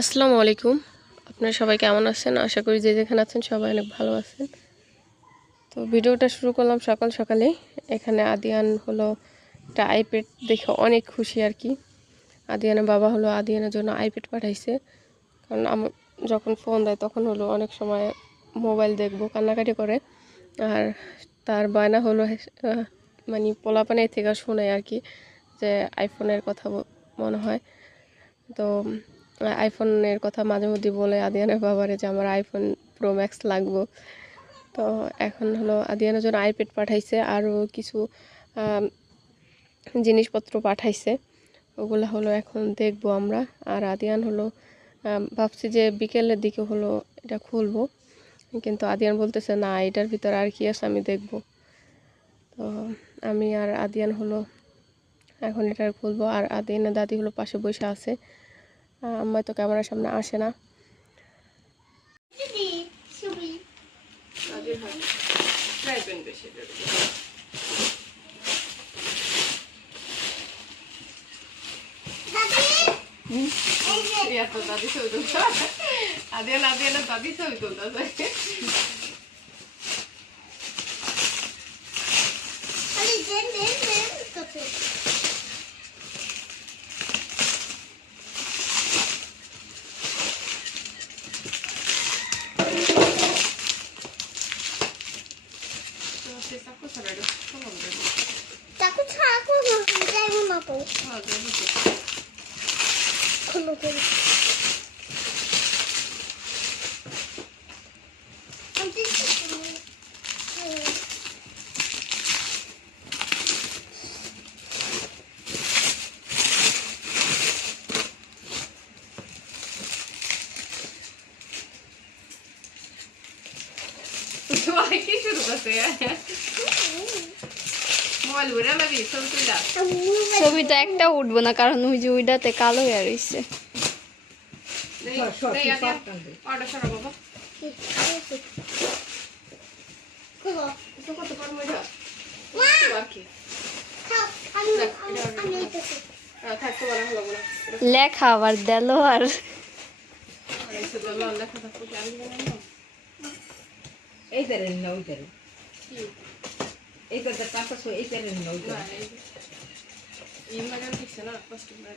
আসসালামু আলাইকুম। আপনারা সবাই কেমন আছেন? আশা করি যে যেখানে আছেন সবাই অনেক ভালো আছেন। তো ভিডিওটা শুরু করলাম সকাল সকালে এখানে আদিয়ান হলো একটা আইপ্যাড দেখে অনেক খুশি আর কি। আদিয়ানের বাবা হলো আদিয়ানের জন্য আইপ্যাড পাঠাইছে। কারণ আমার যখন ফোন দেয় তখন হলো অনেক সময় মোবাইল দেখব, কান্নাকাটি করে। আর তার বায়না হলো মানে পোলাপানের থেকে শোনে আর কি যে আইফোনের কথা মনে হয়। তো আইফোনের কথা মাঝে মধ্যে বলে আদিয়ানের বাবারে যে আমার আইফোন প্রো ম্যাক্স লাগবো। তো এখন হলো আদিয়ানের জন্য আইপ্যাড পাঠাইছে আরও কিছু জিনিসপত্র পাঠাইছে। ওগুলো হলো এখন দেখব আমরা। আর আদিয়ান হলো ভাবছি যে বিকেলের দিকে হলো এটা খুলবো। কিন্তু আদিয়ান বলতেছে, না, এটার ভিতর আর কি আছে আমি দেখব। তো আমি আর আদিয়ান হলো এখন এটা খুলবো। আর আদিয়ানের দাদি হলো পাশে বসে আছে। আম্মা তো ক্যামেরার সামনে আসে না দিদি ছবি দাদি আদিয়ান আদিয়ানের দাদি ছবি তুলতেছে আরে দেন দেন দেন কত চাকু ছাড়া কোনো যাইব না তো কোনো করে আমি কি শুরু করছে মোবাইল ঘুরে লাগি ছবি তুলা ছবিটা একটা উঠবো না, কারণ ওই যে ওইটাতে কালো হয়ে রয়েছে লেখা আবার, দিল আর। এই তারেন না ওই তারেন এই তারটা তারপর এই তারেন এই না কষ্ট করে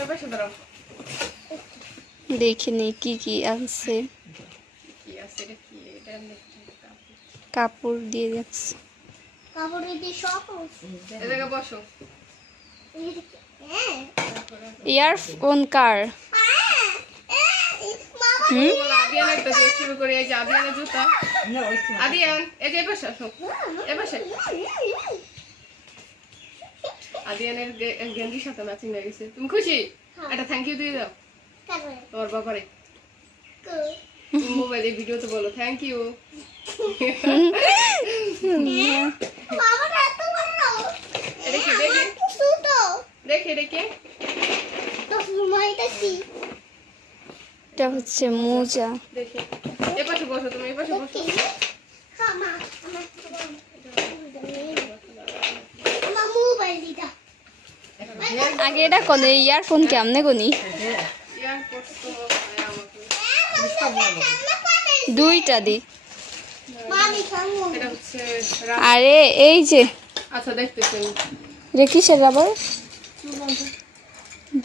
এবার দেখিনি কি কি আছে কাপড়? দিয়ে যাচ্ছে। কাপড় দিয়ে সব বসো। ইয়ারফোন কার? হুম? শুরু করে এই যে আদিয়ানের জুতা। না ওই তো আদিয়ান এই যে এবার এবার আদিয়ানের গেঞ্জির সাথে ম্যাচিং হয়ে গেছে। তুমি খুশি? একটা থ্যাংক ইউ দিয়ে দাও। তোমার বাবারে। মোবাইলে ভিডিওতে বলো থ্যাংক ইউ দেখে? দেখে দেখে। এটা হচ্ছে মোজা। দেখে। বসো তুমি এ বসো। আগে এটা কোন ইয়ারফোন কেমনে কোনি? দুইটা দি। আরে এই যে। আচ্ছা দেখতেছেন। রে কিসের রাবার?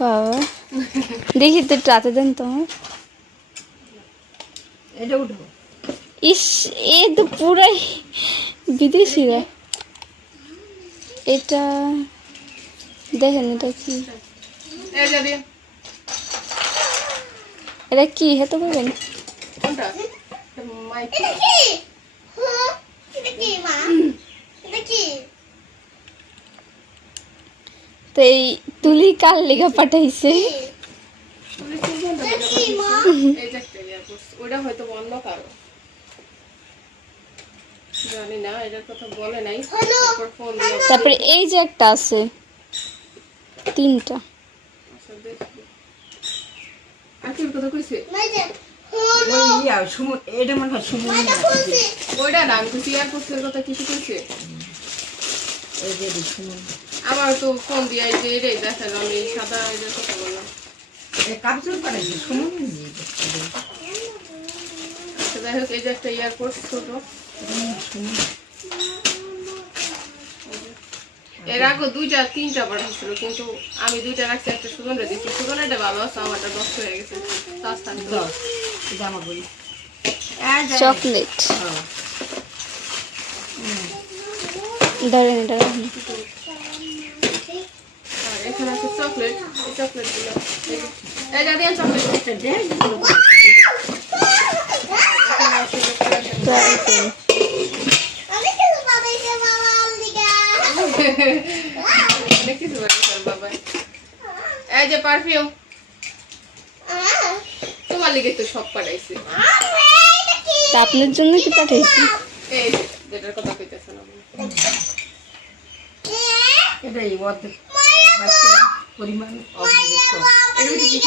বাবা। দেখি তো রাতে দেন তো। এটা ইস এ তো পুরাই বিদেশিরা এটা দেখেন এটা কি? এই যে দিয়ে এটা কি? হেতে করবেন কোনটা তো এই তুলি কার লেখা পাঠাইছে? এই যে একটা এয়ারপোর্ট ওটা হয়তো অন্য কারও। জানি না এটার কথা বলে নাই। তারপর তারপরে এই যে একটা আছে তিনটা। আচ্ছা ওইটা না আমি কিছু এয়ারপোর্টের কথা কিছু কইছে? এই যে সুমন আমার তো ফোন দিয়ে এই যে এটাই দেখাল আমি সাদা এটার কথা বললাম। এই কাপড় নিয়ে আচ্ছা যাই হোক এই যে একটা এয়ারপোর্ট ছোট। এর আগে দুইটা তিনটা পাঠাচ্ছিল কিন্তু আমি দুইটা রাখছি একটা সুগন্ধে দিচ্ছি। সুগন্ধটা ভালো আছে আমারটা নষ্ট হয়ে গেছে। দশ জামা চকলেট। হ্যাঁ। ধরেন এটা এখানে আছে চকলেট এই চকলেট এই যা দিয়ে অনেক কিছু বাবা এই যে পারফিউম তোমার লিগে তো সব পাঠাইছি। তা আপনার জন্য কি পাঠাইছি? এই যেটার কথা কইতেছেন এটাই অর্ধেক। পরিমাণ কি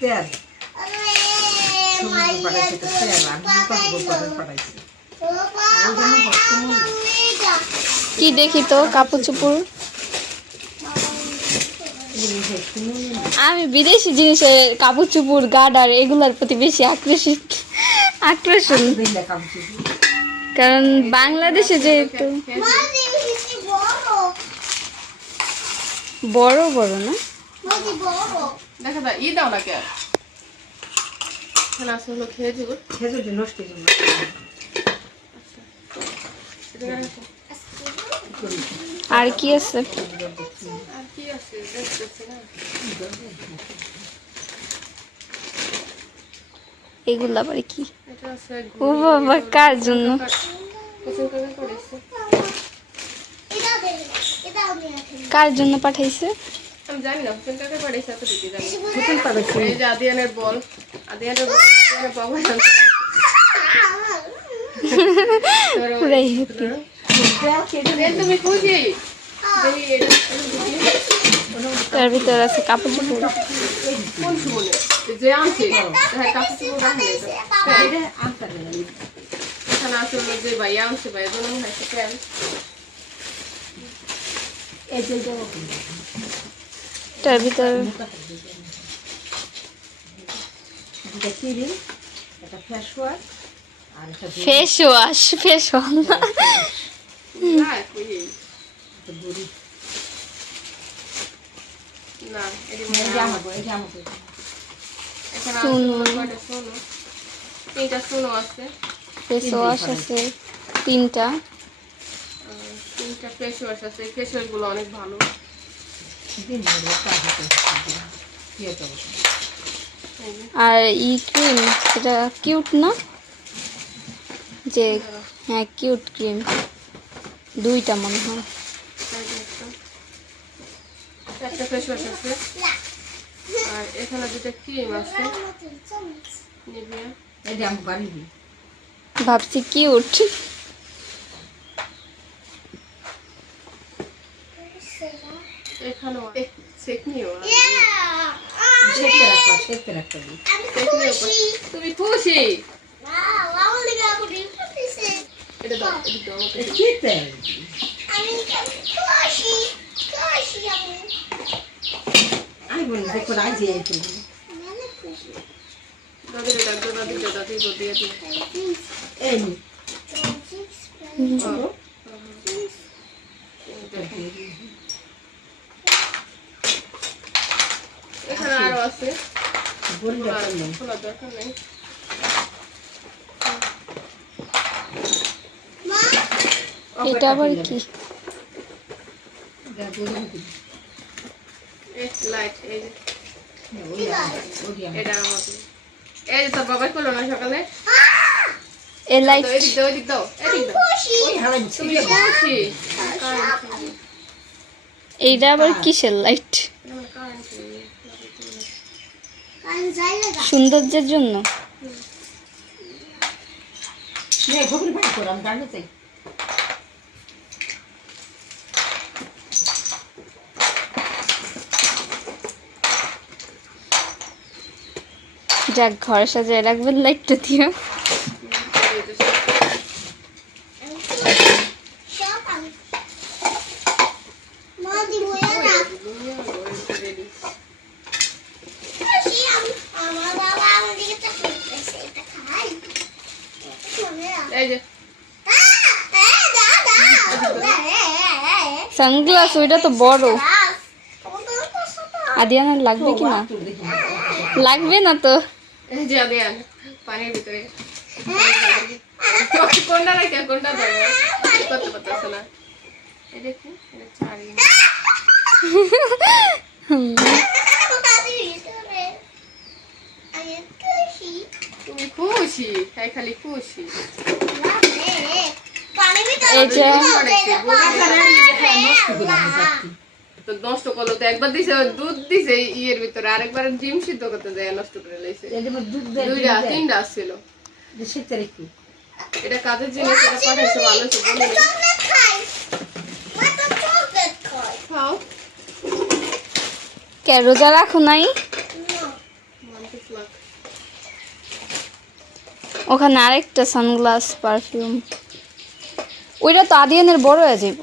তেল পাঠাইছে তেল দেখি তো কাপড় চোপড়? আমি বিদেশি জিনিসের কাপড় চোপড় গার্ডার এগুলোর প্রতি বেশি আকর্ষিত আকর্ষণ কারণ বাংলাদেশে যেহেতু বড় বড় না? হয়ে। আর কি আছে? আর কি আছে দেখতেছি না এগুলো আবার কি? এটা ও বাবা কার জন্য? করে জন্য পাঠাইছে? আমি জানি না হোসেন কাকে পাঠাইছে এত দিকে জানি নতুন পাঠাইছে। এই যে আদিয়ানের বল আদিয়ানের বল আদিয়ানের বাবা পুরাই হ্যাপি তুমি খুশি? তার ভিতর আছে কাপড় চোপড়। কোন যে আনছে হ্যাঁ কাপড় চোপড় রাখে। এখানে আছে হলো যে ভাইয়া আনছে ভাইয়া জন্য মনে প্যান্ট তার ভিতর ফেস ওয়াশ ফেস ফেস। না তিনটা সোনো আছে। ফেস ওয়াশ আছে তিনটা। আর তিনটা ফেস ওয়াশ আছে। ফেস অনেক ভালো। আর ই ক্রিম এটা কিউট না? যে হ্যাঁ কিউট ক্রিম দুইটা মনে হয়। একটা। ফেস ওয়াশ আছে। আর এখানে দুটো ক্রিম আছে। ভাবছি কিউট। এখানেও সেকনিও সেঁকে রাখবা, সেঁকে রাখতে দিই। তুমি খুশি? এটা দাও এটা দাও। কি? আমি বলি, দেখো না, এই যে এই তেল। দাদির এটা দাও দাদির দাও দাদির দাও দিয়ে দিও এই নি। হ্যাঁ। এখানে আরও আছে। খোলার দরকার নেই। এটা আবার কি? লাইট এই এটা আমাকে এই বাবাই করল না সকালে? এ লাইট এদিক দাও এদিক দাও এদিক দাও। তুমি খুশি। এইটা আবার কিসের লাইট সৌন্দর্যের জন্য। আমি দাঁড়িয়ে চাই। যাক ঘর সাজায় রাখবেন লাইটটা দিও। সব আমি মা দিব না খুশি আমি আমার বাবা আমার দিকে তাকিয়েছে এটা খাই মনে রাখ এই যে সানগ্লাস ওইটা তো বড়। আদিয়ানার লাগবে কি না লাগবে না তো। যে আদিয়ান পানির ভিতরে কোনটা রাখে কোনটা দেবো করতে পারতেছে না এই দেখি এটা চারি তুমি খুশি তাই খালি খুশি এইটা তো নষ্ট করল তো একবার দিছে দুধ দিছে ইয়ের ভিতরে আরেকবার ডিম সিদ্ধ করতে যায় নষ্ট করে লাইছে। দুইটা তিনটা আসছিল। এটা কাজের জিনিস এটা পাঠাইছে ভালো হয়েছে বলে। খাও। কে রোজা রাখো নাই? ওখানে আরেকটা সানগ্লাস পারফিউম ওইটা তো আদিয়ানের বড় হয়ে যাইব।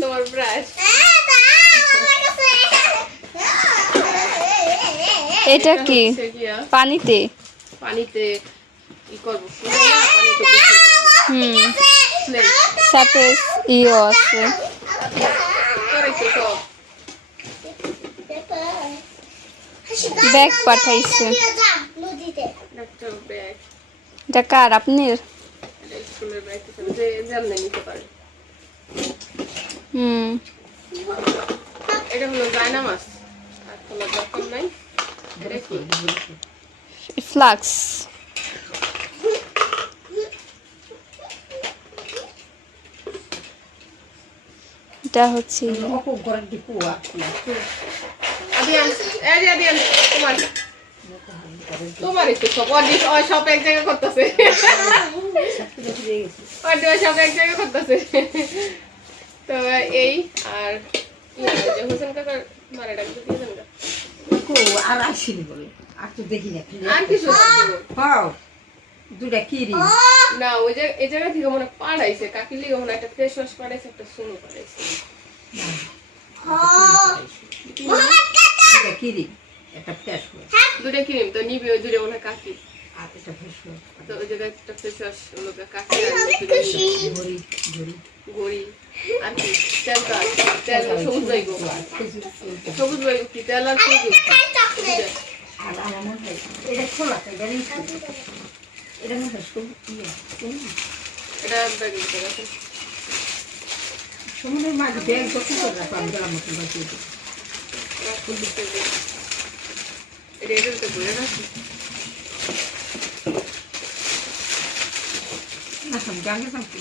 তোমার ব্রাশ এটা কি? পানিতে? পানিতে ই করব। হুম। সাথে ইও আছে। ব্যাগ পাঠাইছে। এটা কার আপনার? স্কুলের ব্যাগ যে নিতে পারে। হুম এটা হলো আর দরকার নাই এটা কি? ফ্লাক্স এটা হচ্ছে। তোমারই তো সব, ওর দিকে- সব এক জায়গায় করতেছে। দিকে সব এক জায়গায় করতেছে। এই আর কি বলে যে হোসেন কাকার মারা ডাকবে কি জানি আর আসিনি বলে। আর তো দেখি না আর কিছু। হাও দুটা কিরি না ওই যে এই জায়গা থেকে মনে হয় পাঠাইছে কাকির লিগে মনে হয় একটা ফেস ওয়াশ পাঠাইছে একটা সুনো পাঠাইছে দুটা কিরি একটা ফ্যাশ দুটা ক্রিম তো নিবে ওই দুটো মনে হয় কাকি। আর একটা ফ্যাশ তো ওই জায়গায় একটা ফেস ওয়াশ হলো কাকি আর। ঘড়ি ঘড়ি গড়ি। আর কি তেল তো তেল সবুজ বাইগো সবুজ বাইগো কি তেল আর সবুজ এটা খোলা তো? এটা মনে হয় সবুজ এটা সমুদ্রের মাঝে ব্যাগ করে রাখো আমি গেলাম মতন বাঁচিয়ে এটা। এটা ভিতরে ভরে রাখি। না। সব জানতে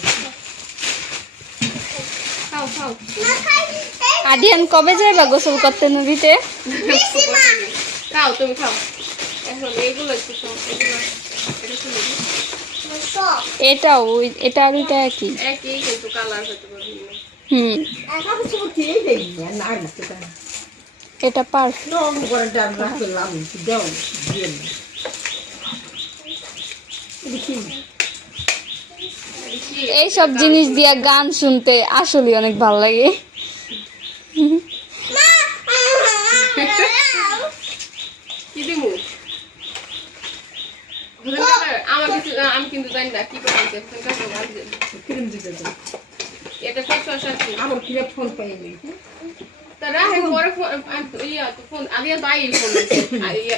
আদিয়ান কবে যাইবা গোসল করতে নদীতে? খাও তুমি খাও। এটা কি নেবে? এটা ওই এটা আর ওইটা একই। একই কিন্তু কালার হতে পারে ভিন্ন। হুম। এখন সব খেয়ে দেই না আর দিতে পারে এটা পার। রং করে ডাল রাখতে লাভ দেও দিয়ে না দেখি এটা সব জিনিস দিয়া গান শুনতে আসলে অনেক ভালো লাগে। আমি কিন্তু জানি না কি এটা আমার ফোন পাইনি তা রাখেন পরে ফোন ইয়া তো ফোন আগে বাই ফোন আ- ইয়া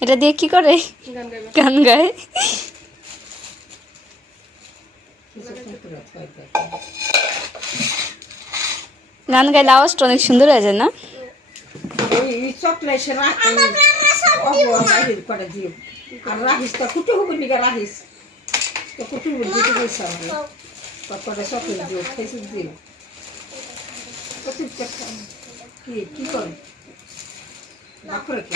এটা দিয়ে কি করে? গান গায়। গান গাইলে আওয়াজটা অনেক সুন্দর হয়ে যায় না? রাখিস তো কুটু হবে নিকা রাখিস তো কুটু হবে তারপরে চকলেট দিও খেয়েছি দিও। কি কি করে? বাকরে কি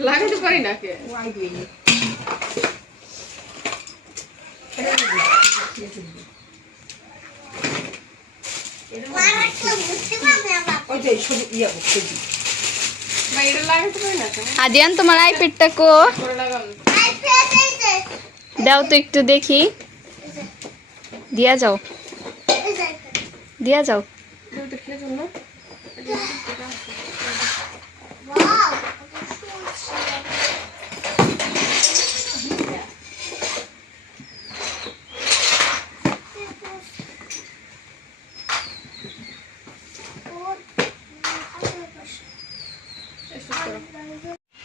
লাগাতে পারি না কে? ওয়াই না ওই যে ইয়া দি ভাই এটা লাগাতে পারি না কেন আদিয়ান তোমার আইপ্যাডটা কো করে লাগাম আই ফেলে দে দাও তো একটু দেখি দিয়া যাও এই যে দিয়া যাও দুটো খেজুর না ওয়াও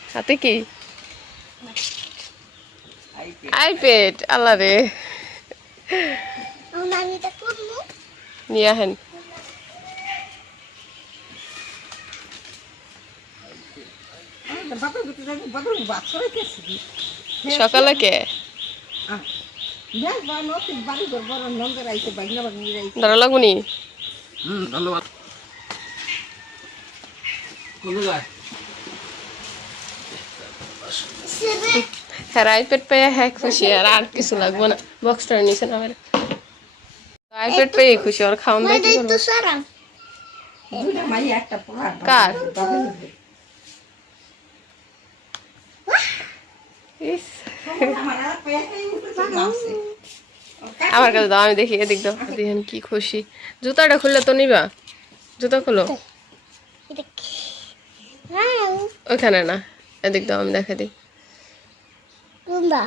হাতে কি? আইপ্যাড আল্লাহ রে। নিয়ে আহেন। সকালে কে? দেখ বা নতুন বাড়ি ঘর বড় নন্দর আইছে বাইনা বাগনি আইছে ধরা লাগুনি হুম ধন্যবাদ কোন যায় হ্যাঁ আইপ্যাড পেয়ে হ্যাঁ খুশি আর আর কিছু লাগবে না বক্সটা আইপ্যাড পেয়ে খুশি আর কি করব কার? আমার আমার কাছে দাও আমি দেখি এদিক দাও দেখেন কি খুশি জুতাটা খুললে তো নিবা জুতা খুলো হ্যাঁ ওইখানে না এদিক দাও আমি দেখা দিই কোনটা